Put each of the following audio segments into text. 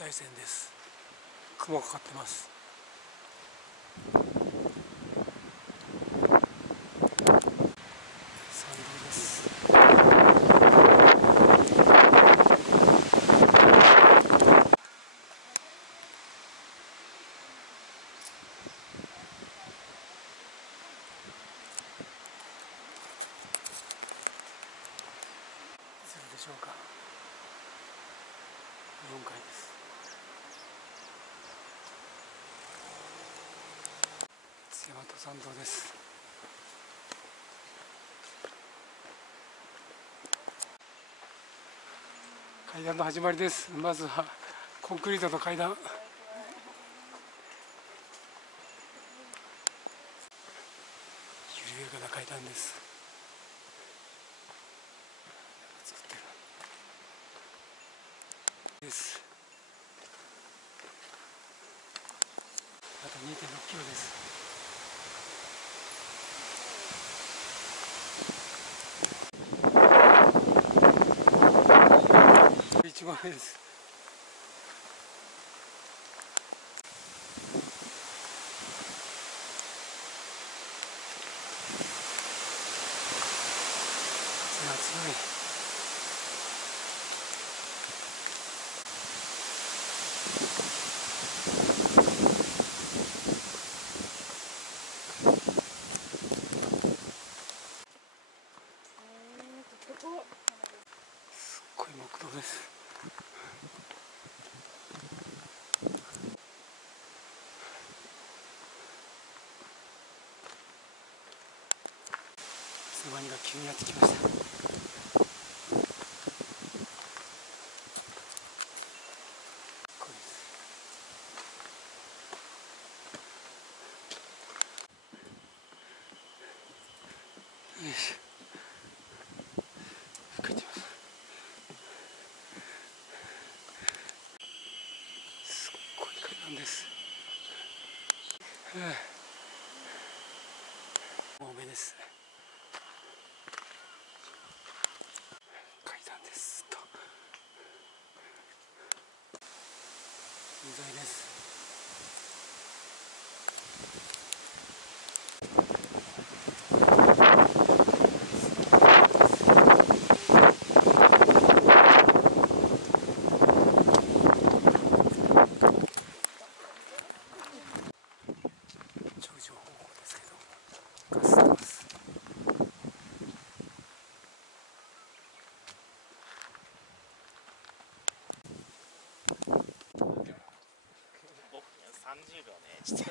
大山です。雲がかかってます。参道です。するでしょうか。4階です。夏山登山道です。階段の始まりです。まずはコンクリートの階段。緩やかな階段です。作ってるです。あと 2.6 キロです。1合目です。風が強い。すっごい木道です。いつの間にか急にやってきました。これです。よいしょ。吹いてます。すっごい階段です。多めです。階段ですと入材です。頂上方向ですけど、かすってます。30秒ね、ちょっと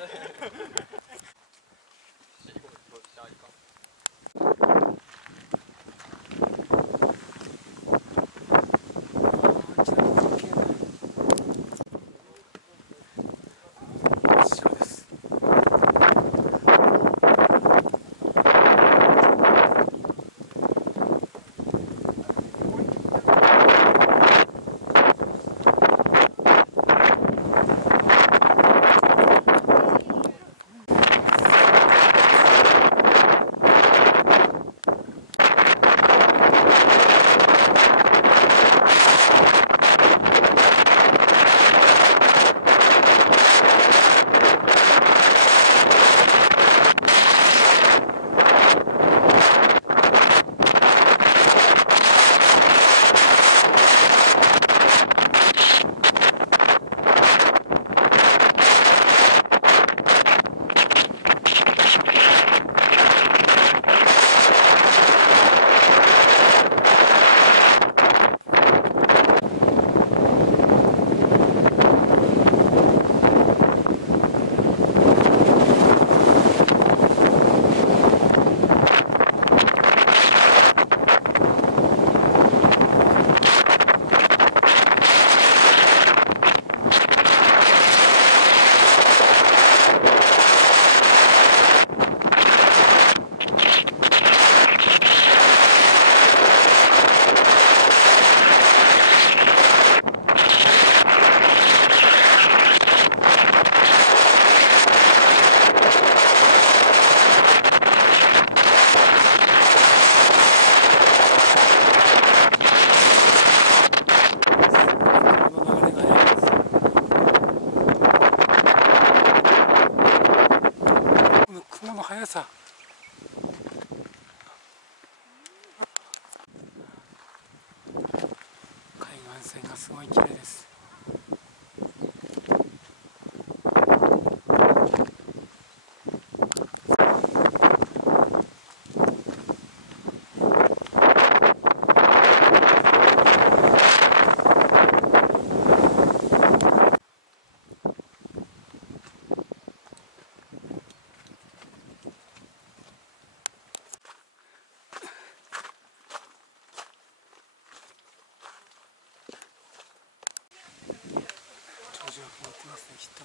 人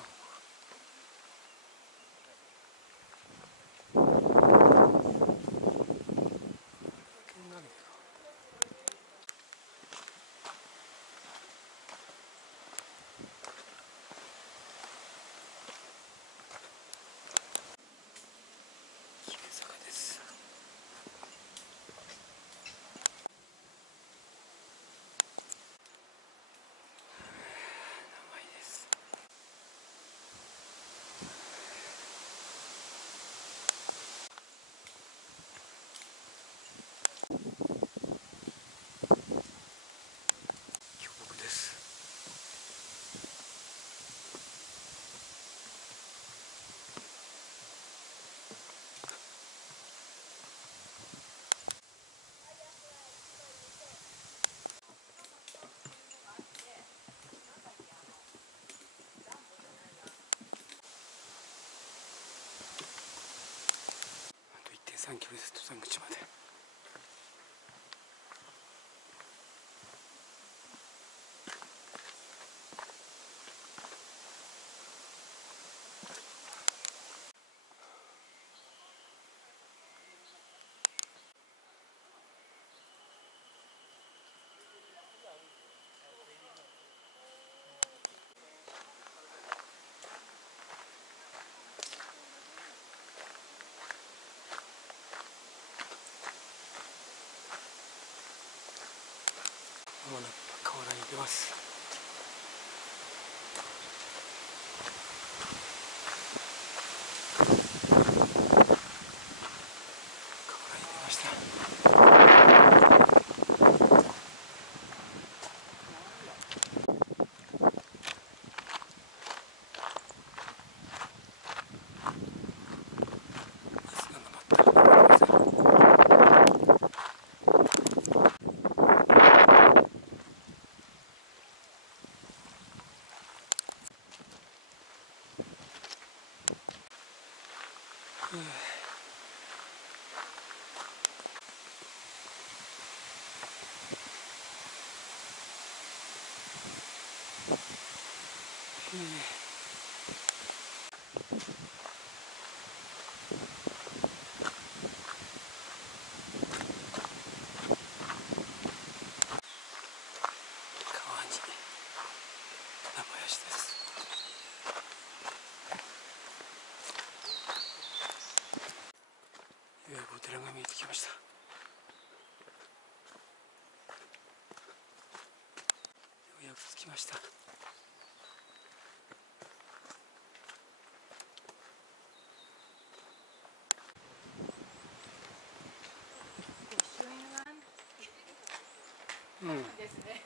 3キロです。登山口まで。まもなく河原に出ます。河原に出ました。お寺が見えてきました。ようやく着きました。うんですね。